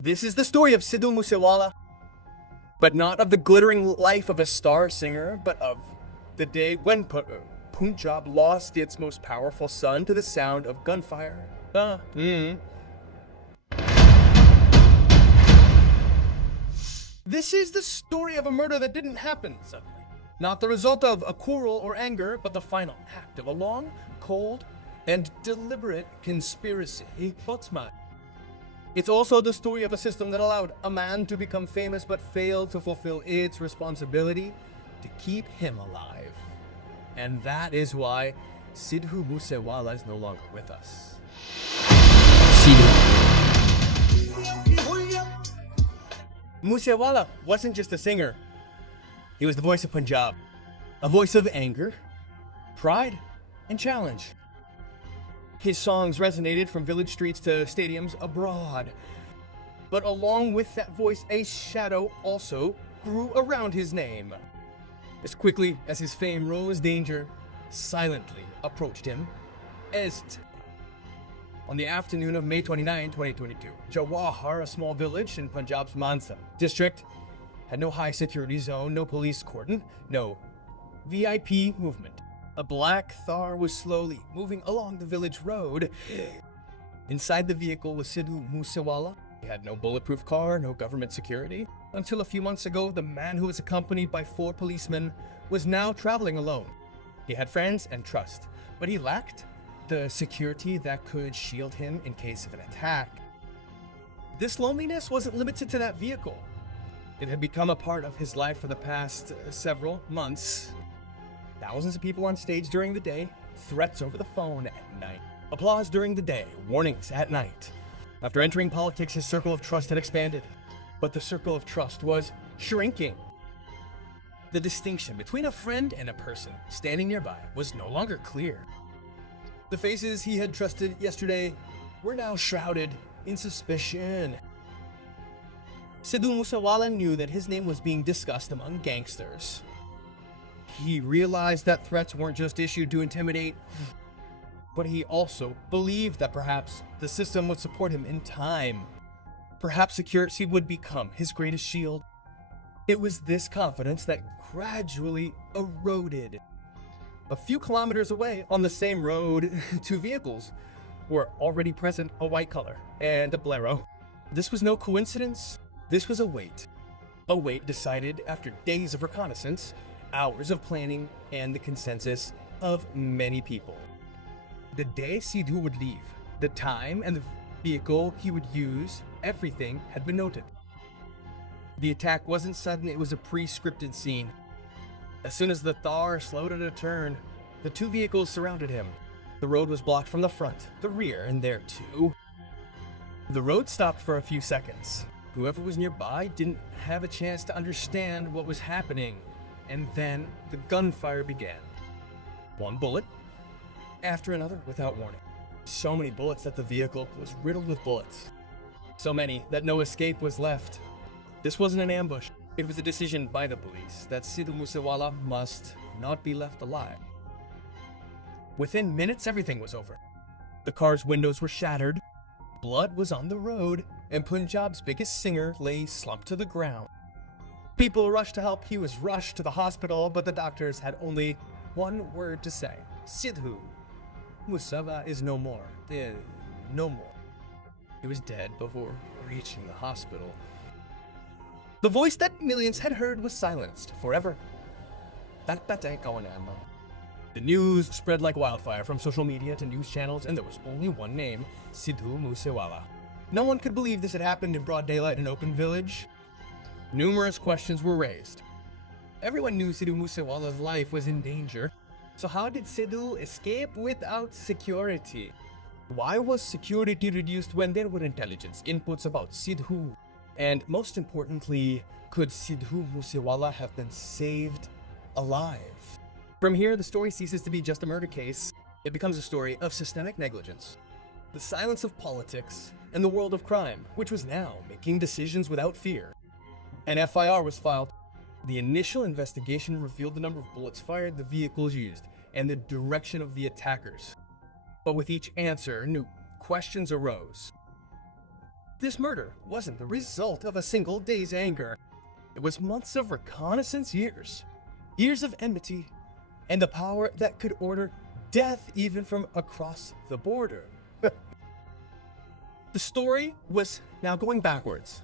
This is the story of Sidhu Moosewala, but not of the glittering life of a star singer, but of the day when Punjab lost its most powerful son to the sound of gunfire. This is the story of a murder that didn't happen suddenly. Not the result of a quarrel or anger, but the final act of a long, cold, and deliberate conspiracy. It's also the story of a system that allowed a man to become famous but failed to fulfill its responsibility to keep him alive. And that is why Sidhu Moosewala is no longer with us. Sidhu. Moosewala wasn't just a singer. He was the voice of Punjab. A voice of anger, pride, and challenge. His songs resonated from village streets to stadiums abroad. But along with that voice, a shadow also grew around his name. As quickly as his fame rose, danger silently approached him. On the afternoon of May 29, 2022, Jawahar, a small village in Punjab's Mansa district, had no high security zone, no police cordon, no VIP movement. A black Thar was slowly moving along the village road. Inside the vehicle was Sidhu Moosewala. He had no bulletproof car, no government security. Until a few months ago, the man who was accompanied by 4 policemen was now traveling alone. He had friends and trust, but he lacked the security that could shield him in case of an attack. This loneliness wasn't limited to that vehicle. It had become a part of his life for the past several months. Thousands of people on stage during the day, threats over the phone at night. Applause during the day, warnings at night. After entering politics, his circle of trust had expanded, but the circle of trust was shrinking. The distinction between a friend and a person standing nearby was no longer clear. The faces he had trusted yesterday were now shrouded in suspicion. Sidhu Moosewala knew that his name was being discussed among gangsters. He realized that threats weren't just issued to intimidate, but he also believed that perhaps the system would support him in time. Perhaps security would become his greatest shield. It was this confidence that gradually eroded. A few kilometers away, on the same road, 2 vehicles were already present, a white color and a Bolero. This was no coincidence. This was a wait. A wait decided after days of reconnaissance, hours of planning, and the consensus of many people. The day Sidhu would leave, the time and the vehicle he would use, everything had been noted. The attack wasn't sudden, it was a pre-scripted scene. As soon as the Thar slowed at a turn, the 2 vehicles surrounded him. The road was blocked from the front, the rear, and there too. The road stopped for a few seconds. Whoever was nearby didn't have a chance to understand what was happening. And then the gunfire began. One bullet after another without warning. So many bullets that the vehicle was riddled with bullets. So many that no escape was left. This wasn't an ambush. It was a decision by the police that Sidhu Moosewala must not be left alive. Within minutes, everything was over. The car's windows were shattered, blood was on the road, and Punjab's biggest singer lay slumped to the ground. People rushed to help. He was rushed to the hospital, but the doctors had only one word to say. Sidhu Moosewala is no more. No more. He was dead before reaching the hospital. The voice that millions had heard was silenced forever. The news spread like wildfire from social media to news channels, and there was only one name, Sidhu Moosewala. No one could believe this had happened in broad daylight in an open village. Numerous questions were raised. Everyone knew Sidhu Moosewala's life was in danger. So how did Sidhu escape without security? Why was security reduced when there were intelligence inputs about Sidhu? And most importantly, could Sidhu Moosewala have been saved alive? From here, the story ceases to be just a murder case. It becomes a story of systemic negligence, the silence of politics, and the world of crime, which was now making decisions without fear. An FIR was filed. The initial investigation revealed the number of bullets fired, the vehicles used, and the direction of the attackers. But with each answer, new questions arose. This murder wasn't the result of a single day's anger. It was months of reconnaissance, years of enmity, and the power that could order death even from across the border. The story was now going backwards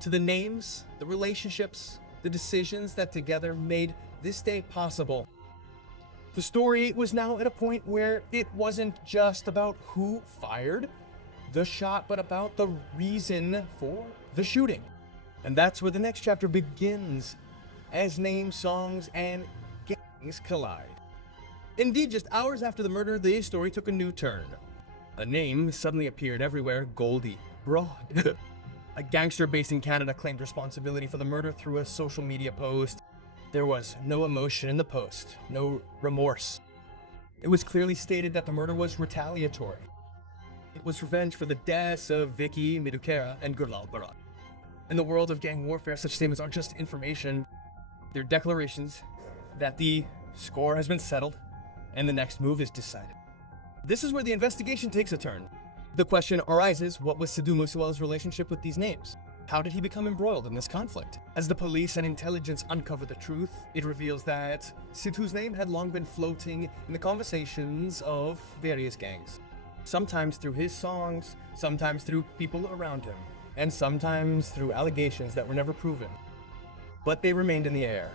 to the names, the relationships, the decisions that together made this day possible. The story was now at a point where it wasn't just about who fired the shot, but about the reason for the shooting. And that's where the next chapter begins, as names, songs, and gangs collide. Indeed, just hours after the murder, the story took a new turn. A name suddenly appeared everywhere: Goldie Broad. A gangster based in Canada claimed responsibility for the murder through a social media post. There was no emotion in the post, no remorse. It was clearly stated that the murder was retaliatory. It was revenge for the deaths of Vicky Midukera and Gurlal Barat. In the world of gang warfare, such statements aren't just information. They're declarations that the score has been settled and the next move is decided. This is where the investigation takes a turn. The question arises, what was Sidhu Moosewala's relationship with these names? How did he become embroiled in this conflict? As the police and intelligence uncover the truth, it reveals that Sidhu's name had long been floating in the conversations of various gangs. Sometimes through his songs, sometimes through people around him, and sometimes through allegations that were never proven. But they remained in the air.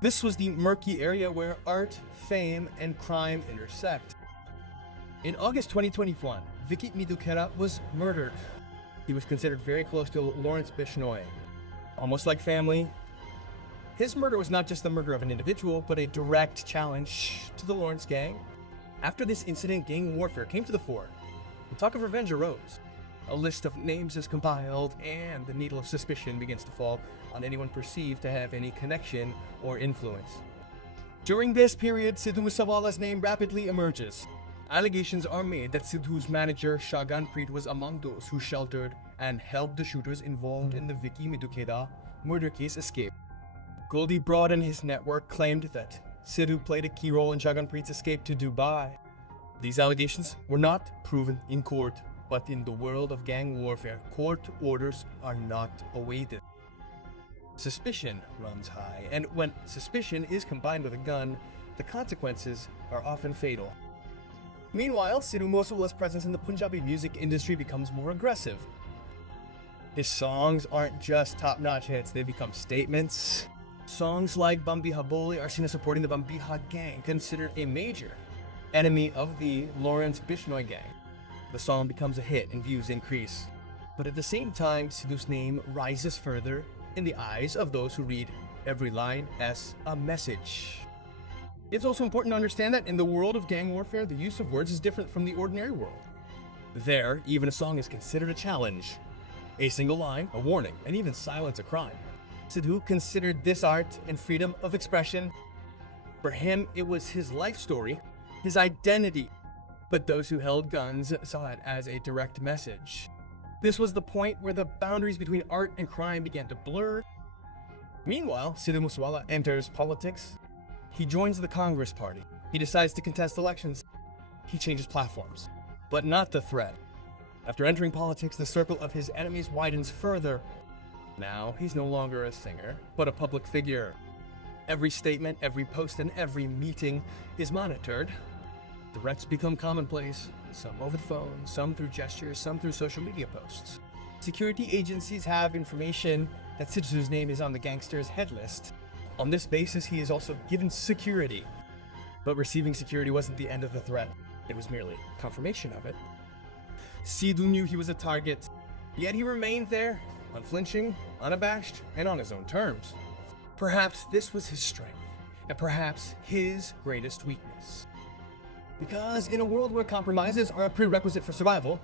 This was the murky area where art, fame, and crime intersect. In August 2021, Vicky Midukera was murdered. He was considered very close to Lawrence Bishnoi, almost like family. His murder was not just the murder of an individual, but a direct challenge to the Lawrence gang. After this incident, gang warfare came to the fore, and talk of revenge arose. A list of names is compiled, and the needle of suspicion begins to fall on anyone perceived to have any connection or influence. During this period, Sidhu Moosewala's name rapidly emerges. Allegations are made that Sidhu's manager, Shaganpreet, was among those who sheltered and helped the shooters involved in the Vicky Midukera murder case escape. Goldie Broad and his network claimed that Sidhu played a key role in Shaganpreet's escape to Dubai. These allegations were not proven in court, but in the world of gang warfare, court orders are not awaited. Suspicion runs high, and when suspicion is combined with a gun, the consequences are often fatal. Meanwhile, Sidhu Moosewala's presence in the Punjabi music industry becomes more aggressive. His songs aren't just top-notch hits, they become statements. Songs like Bambiha Boli are seen as supporting the Bambiha gang, considered a major enemy of the Lawrence Bishnoi gang. The song becomes a hit and views increase. But at the same time, Sidhu's name rises further in the eyes of those who read every line as a message. It's also important to understand that in the world of gang warfare, the use of words is different from the ordinary world. There, even a song is considered a challenge. A single line, a warning, and even silence a crime. Sidhu considered this art and freedom of expression. For him, it was his life story, his identity. But those who held guns saw it as a direct message. This was the point where the boundaries between art and crime began to blur. Meanwhile, Sidhu Moosewala enters politics. He joins the Congress Party. He decides to contest elections. He changes platforms, but not the threat. After entering politics, the circle of his enemies widens further. Now, he's no longer a singer, but a public figure. Every statement, every post, and every meeting is monitored. Threats become commonplace, some over the phone, some through gestures, some through social media posts. Security agencies have information that Sidhu's name is on the gangster's head list. On this basis, he is also given security. But receiving security wasn't the end of the threat. It was merely confirmation of it. Sidhu knew he was a target, yet he remained there, unflinching, unabashed, and on his own terms. Perhaps this was his strength, and perhaps his greatest weakness. Because in a world where compromises are a prerequisite for survival,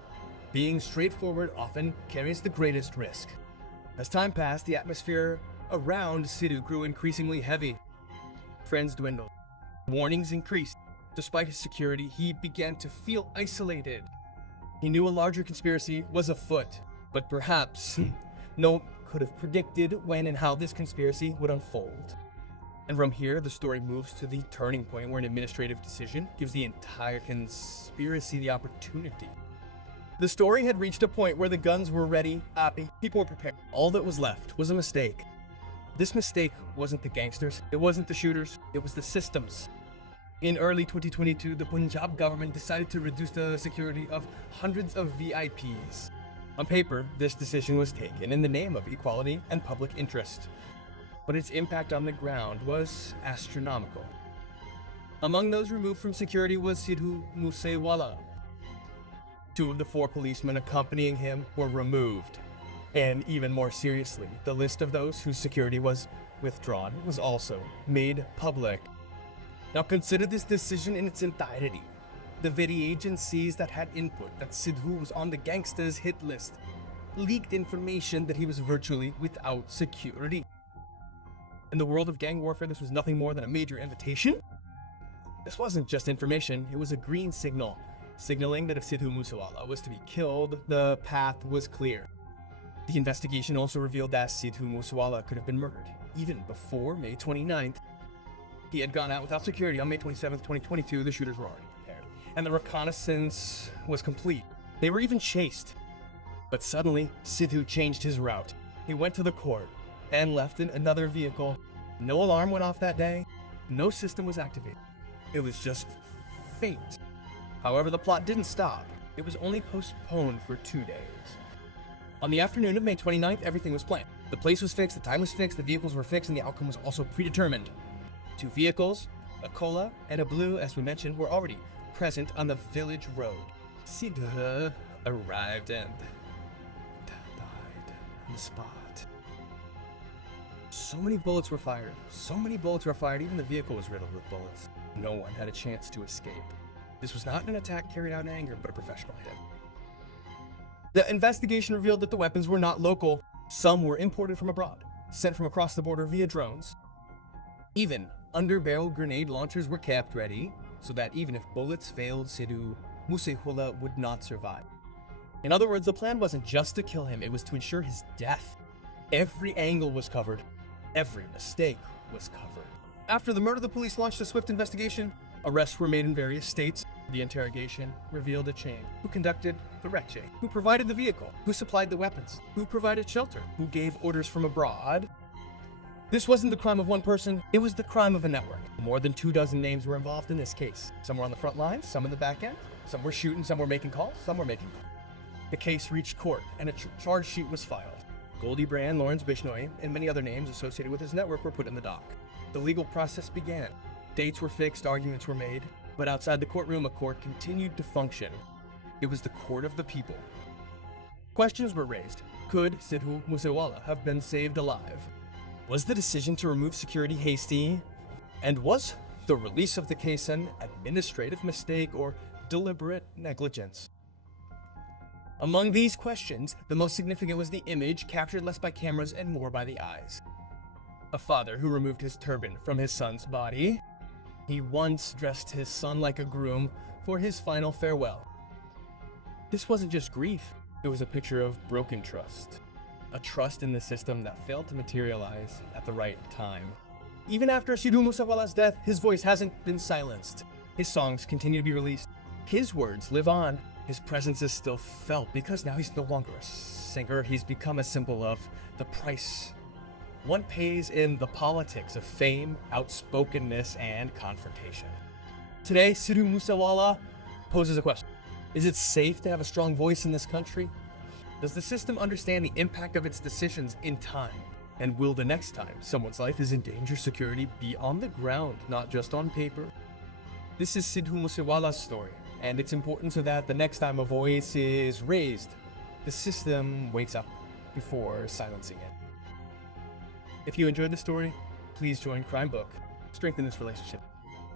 being straightforward often carries the greatest risk. As time passed, the atmosphere around Sidhu grew increasingly heavy. Friends dwindled. Warnings increased. Despite his security, he began to feel isolated. He knew a larger conspiracy was afoot, but perhaps no one could have predicted when and how this conspiracy would unfold. And from here, the story moves to the turning point where an administrative decision gives the entire conspiracy the opportunity. The story had reached a point where the guns were ready, people were prepared. All that was left was a mistake. This mistake wasn't the gangsters, it wasn't the shooters, it was the systems. In early 2022, the Punjab government decided to reduce the security of hundreds of VIPs. On paper, this decision was taken in the name of equality and public interest, but its impact on the ground was astronomical. Among those removed from security was Sidhu Musewala. 2 of the 4 policemen accompanying him were removed. And even more seriously, the list of those whose security was withdrawn was also made public. Now consider this decision in its entirety. The very agencies that had input that Sidhu was on the gangsters' hit list leaked information that he was virtually without security. In the world of gang warfare, this was nothing more than a major invitation. This wasn't just information, it was a green signal, signaling that if Sidhu Musewala was to be killed, the path was clear. The investigation also revealed that Sidhu Musewala could have been murdered, even before May 29th. He had gone out without security on May 27th, 2022, the shooters were already prepared, and the reconnaissance was complete. They were even chased. But suddenly, Sidhu changed his route. He went to the court and left in another vehicle. No alarm went off that day, no system was activated. It was just fate. However, the plot didn't stop. It was only postponed for 2 days. On the afternoon of May 29th, everything was planned. The place was fixed, the time was fixed, the vehicles were fixed, and the outcome was also predetermined. 2 vehicles, a cola and a blue, as we mentioned, were already present on the village road. Sidhu arrived and died on the spot. So many bullets were fired. Even the vehicle was riddled with bullets. No one had a chance to escape. This was not an attack carried out in anger, but a professional hit. The investigation revealed that the weapons were not local. Some were imported from abroad, sent from across the border via drones. Even under-barrel grenade launchers were kept ready, so that even if bullets failed, Sidhu Musewala would not survive. In other words, the plan wasn't just to kill him, it was to ensure his death. Every angle was covered. Every mistake was covered. After the murder, the police launched a swift investigation. Arrests were made in various states. The interrogation revealed a chain. Who conducted the wreck chain? Who provided the vehicle? Who supplied the weapons? Who provided shelter? Who gave orders from abroad? This wasn't the crime of one person, it was the crime of a network. More than 24 names were involved in this case. Some were on the front lines, some in the back end, some were shooting, some were making calls, some were making calls. The case reached court and a charge sheet was filed. Goldie Brand, Lawrence Bishnoi, and many other names associated with his network were put in the dock. The legal process began. Dates were fixed, arguments were made, but outside the courtroom, a court continued to function. It was the court of the people. Questions were raised. Could Sidhu Musewala have been saved alive? Was the decision to remove security hasty? And was the release of the case an administrative mistake or deliberate negligence? Among these questions, the most significant was the image captured less by cameras and more by the eyes. A father who removed his turban from his son's body. He once dressed his son like a groom for his final farewell. This wasn't just grief, it was a picture of broken trust. A trust in the system that failed to materialize at the right time. Even after Sidhu Musewala's death, his voice hasn't been silenced. His songs continue to be released. His words live on. His presence is still felt because now he's no longer a singer. He's become a symbol of the price one pays in the politics of fame, outspokenness, and confrontation. Today, Sidhu Musewala poses a question. Is it safe to have a strong voice in this country? Does the system understand the impact of its decisions in time? And will the next time someone's life is in danger, security be on the ground, not just on paper? This is Sidhu Musewala's story, and it's important so that the next time a voice is raised, the system wakes up before silencing it. If you enjoyed the story, please join CrimeBook. Strengthen this relationship.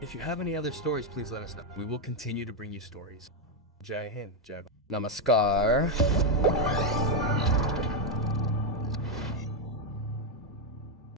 If you have any other stories, please let us know. We will continue to bring you stories. Jai Hind, Jai Bharat. Namaskar.